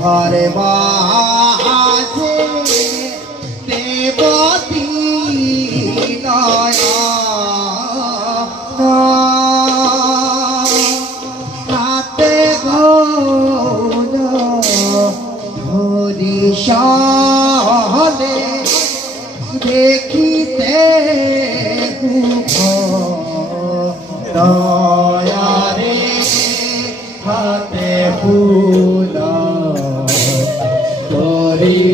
ঘরে বাজে দেবতী নয়া হাতে ঘোল ধরি সলে দেখিতে দয়ারে হাতে ফুল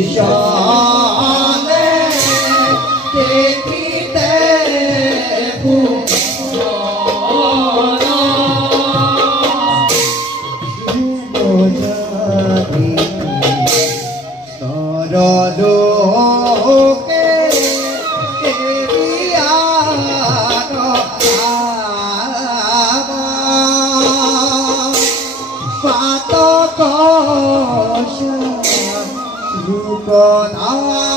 পরিশালে দেখিতে সরলোকে রূপনাথি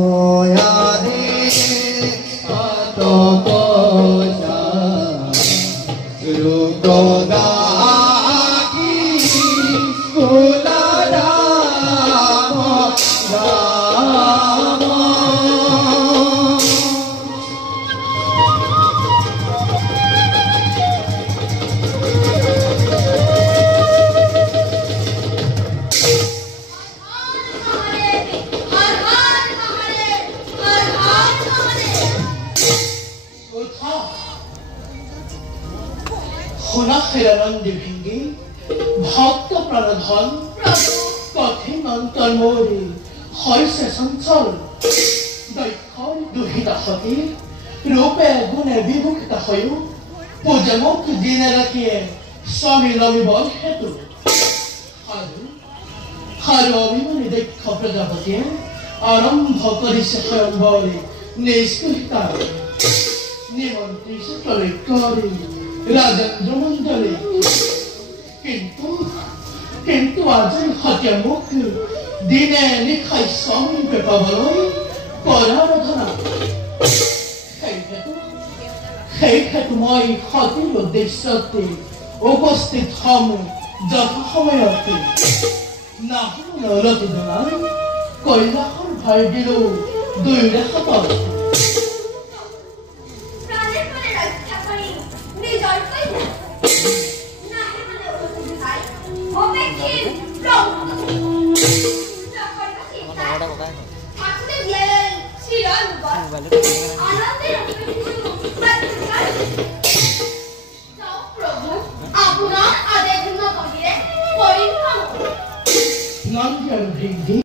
ময়ারে রূপনাথি খেলানন্দে ভেঙ্গে ভক্ত প্রাণধন কঠিন অন্তর মোরে হয়েছে চঞ্চল দক্ষর দুহিতা সতী রূপে গুণে বিমুখিত হয়েও পূজামুখ দিনে রাখিয়ে স্বামী লবিবল হেতু হারু অভিমানী দক্ষ প্রজাপতিয়ে আরম্ভ করিছে স্বয়ংবরে নিষ্কৃতা নিমন্ত্রিত করে করে রাজেন্দ্র মন্ডলে কিন্তু আজি হত্যা মুখ দিনে লিখাই সমীপে পাবলৈ পরারাধনা সেই হেতু মই সতীৰ উদ্দেশ্যতে উপস্থিত হম যথা সময়তে নাহৰতি জনাই কৈলাসৰ ভাই দিলো দুয়োৰে হাতত None can bring